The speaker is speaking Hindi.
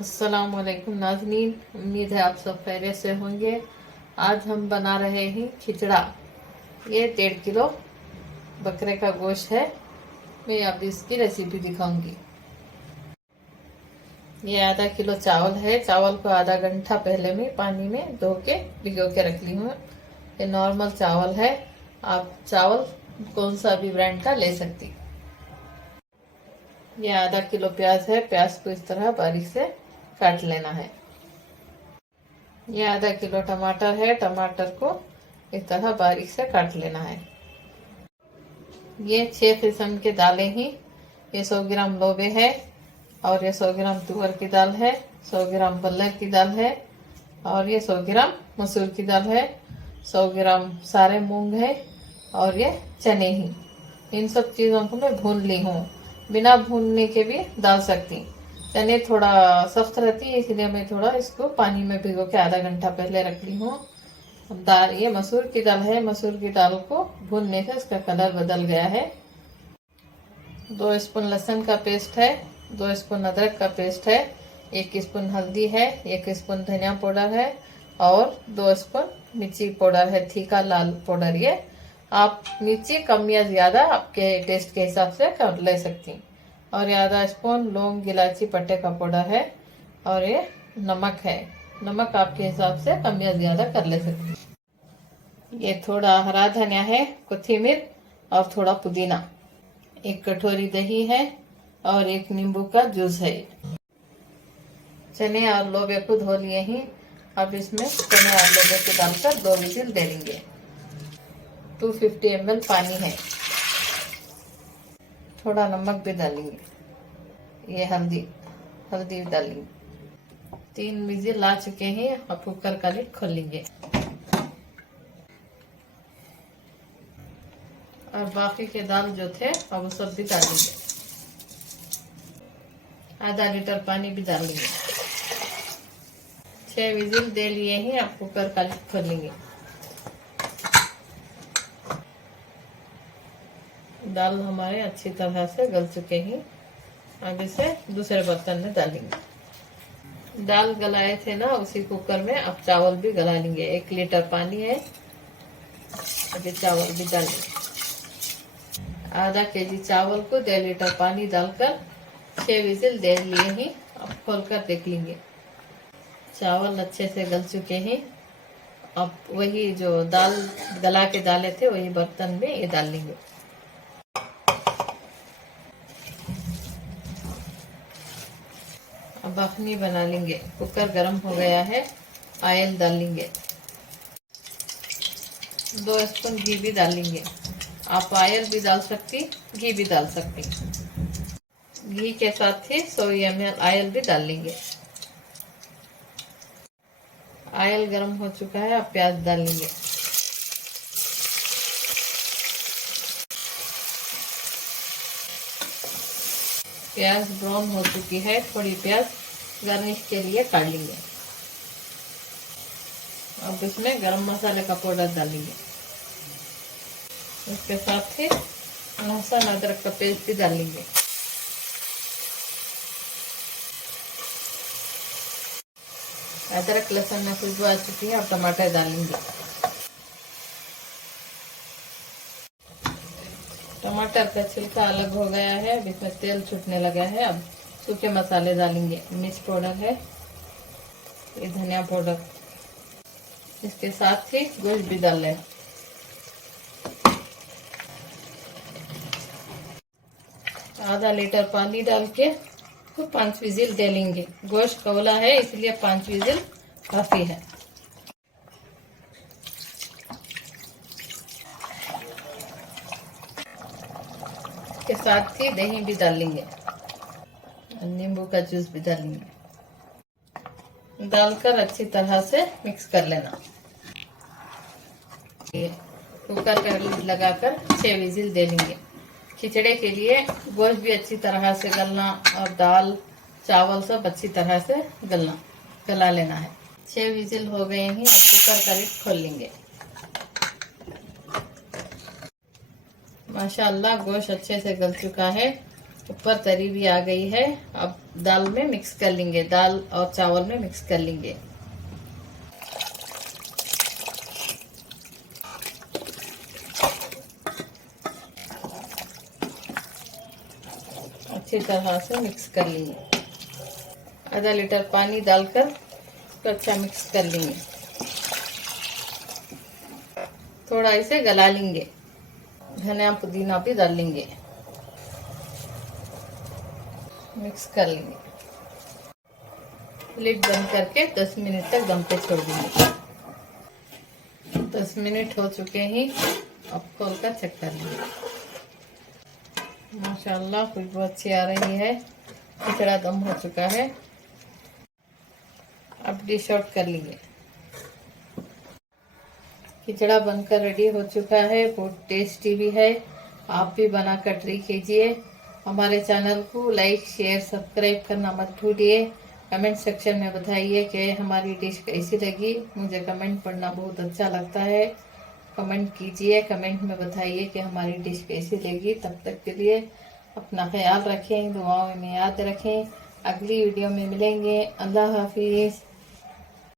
अस्सलाम वालेकुम नाज़नीन, उम्मीद है आप सब खैरियत से होंगे। आज हम बना रहे हैं खिचड़ा। ये 1.5 किलो बकरे का गोश्त है। मैं अब इसकी रेसिपी दिखाऊंगी। ये आधा किलो चावल है। चावल को आधा घंटा पहले मैं पानी में धो के भिगो के रख ली हूँ। ये नॉर्मल चावल है, आप चावल कौन सा भी ब्रांड का ले सकती। ये आधा किलो प्याज है। प्याज को इस तरह बारीक से काट लेना है। ये आधा किलो टमाटर है। टमाटर को इस तरह बारीक से काट लेना है। ये 6 किस्म के दालें ही। ये 100 ग्राम लोबे है और ये 100 ग्राम तुअर की दाल है, 100 ग्राम बल्लर की दाल है और ये 100 ग्राम मसूर की दाल है, 100 ग्राम सारे मूंग है और ये चने ही। इन सब चीज़ों को मैं भून ली हूँ। बिना भूनने के भी डाल सकती। चने थोड़ा सख्त रहती है, इसलिए मैं थोड़ा इसको पानी में भिगो के आधा घंटा पहले रख ली हूँ। दाल ये मसूर की दाल है। मसूर की दाल को भूनने से इसका कलर बदल गया है। 2 स्पून लहसुन का पेस्ट है, 2 स्पून अदरक का पेस्ट है, 1 स्पून हल्दी है, 1 स्पून धनिया पाउडर है और 2 स्पून मिर्ची पाउडर है, तीखा लाल पाउडर। ये आप मिर्ची कम या ज्यादा आपके टेस्ट के हिसाब से कर ले सकती। और ये आधा स्पून लौंग इलायची पत्ते का पाउडर है और ये नमक है। नमक आपके हिसाब से कम या ज्यादा कर ले सकती। ये थोड़ा हरा धनिया है, कोथिमीर और थोड़ा पुदीना। 1 कटोरी दही है और 1 नींबू का जूस है। चने और लोबे को धो लिए ही। अब इसमें चने और लोबे को डालकर 2 विजिल दे लेंगे। 250 ml पानी है। थोड़ा नमक भी डालेंगे। ये हल्दी डालेंगे। 3 विजिल आ चुके हैं। अब कुकर का लिड खोलेंगे और बाकी के दाल जो थे अब सब भी डालेंगे। आधा लीटर पानी भी डालेंगे। 6 विजिल दे लिए हैं। अब कुकर का लिड खोलेंगे। दाल हमारे अच्छी तरह से गल चुके हैं। अब इसे दूसरे बर्तन में डालेंगे। दाल गलाए थे ना उसी कुकर में अब चावल भी गला लेंगे। 1 लीटर पानी है। अभी चावल भी डालेंगे। आधा केजी चावल को 1.5 लीटर पानी डालकर 6 विजिल दे लिए ही। अब खोलकर देख लेंगे। चावल अच्छे से गल चुके हैं। अब वही जो दाल गला के डाले थे वही बर्तन में ये डाल लेंगे। अब अखनी बना लेंगे। कुकर गरम हो गया है। ऑयल डाल लेंगे। 2 स्पून घी भी डालेंगे। आप ऑयल भी डाल सकती, घी भी डाल सकती। घी के साथ ही 100 ml ऑयल भी डाल लेंगे। ऑयल गरम हो चुका है। अब प्याज डाल लेंगे। प्याज ब्राउन हो चुकी है। थोड़ी प्याज गार्निश के लिए काट लेंगे। अब इसमें गरम मसाले का पाउडर डालेंगे। इसके साथ ही लहसुन अदरक का पेस्ट भी डालेंगे। अदरक लहसुन में खुशबू आ चुकी है। अब टमाटर डालेंगे। टमाटर का छिलका अलग हो गया है। अब इसमें तेल छूटने लगा है। अब सूखे मसाले डालेंगे। मिर्च पाउडर है, ये धनिया पाउडर। इसके साथ ही गोश्त भी डाल लें। आधा लीटर पानी डाल के तो 5 विजिल दे लेंगे। गोश्त कवला है इसलिए 5 विजिल काफी है। के साथ ही दही भी डाल लेंगे। नींबू का जूस भी डालेंगे। डालकर अच्छी तरह से मिक्स कर लेना। कुकर का लिड लगाकर 6 विजिल दे लेंगे। खिचड़े के लिए गोश्त भी अच्छी तरह से गलना और दाल चावल सब अच्छी तरह से गला लेना है। 6 विजिल हो गए हैं। अब कुकर का लिड खोल लेंगे। माशाअल्लाह गोश्त अच्छे से गल चुका है। ऊपर तरी भी आ गई है। अब दाल में मिक्स कर लेंगे, दाल और चावल में मिक्स कर लेंगे। अच्छी तरह से मिक्स कर लेंगे। आधा लीटर पानी डालकर इसको अच्छा मिक्स कर लेंगे। थोड़ा इसे गला लेंगे। धनिया पुदीना भी डाल लेंगे, मिक्स कर लेंगे। लिड बंद करके 10 मिनट तक दम पे छोड़ देंगे। 10 मिनट हो चुके हैं, अब खोल कर चेक कर लेंगे। माशाल्लाह खुशबू अच्छी आ रही है, खिचड़ा दम हो चुका है। अब डिश आउट कर लेंगे। खिचड़ा बनकर रेडी हो चुका है, बहुत टेस्टी भी है। आप भी बनाकर ट्राई कीजिए। हमारे चैनल को लाइक शेयर सब्सक्राइब करना मत भूलिए। कमेंट सेक्शन में बताइए कि हमारी डिश कैसी लगी। मुझे कमेंट पढ़ना बहुत अच्छा लगता है। कमेंट कीजिए, कमेंट में बताइए कि हमारी डिश कैसी लगी। तब तक के लिए अपना ख्याल रखें, दुआओं में याद रखें। अगली वीडियो में मिलेंगे। अल्लाह हाफिज।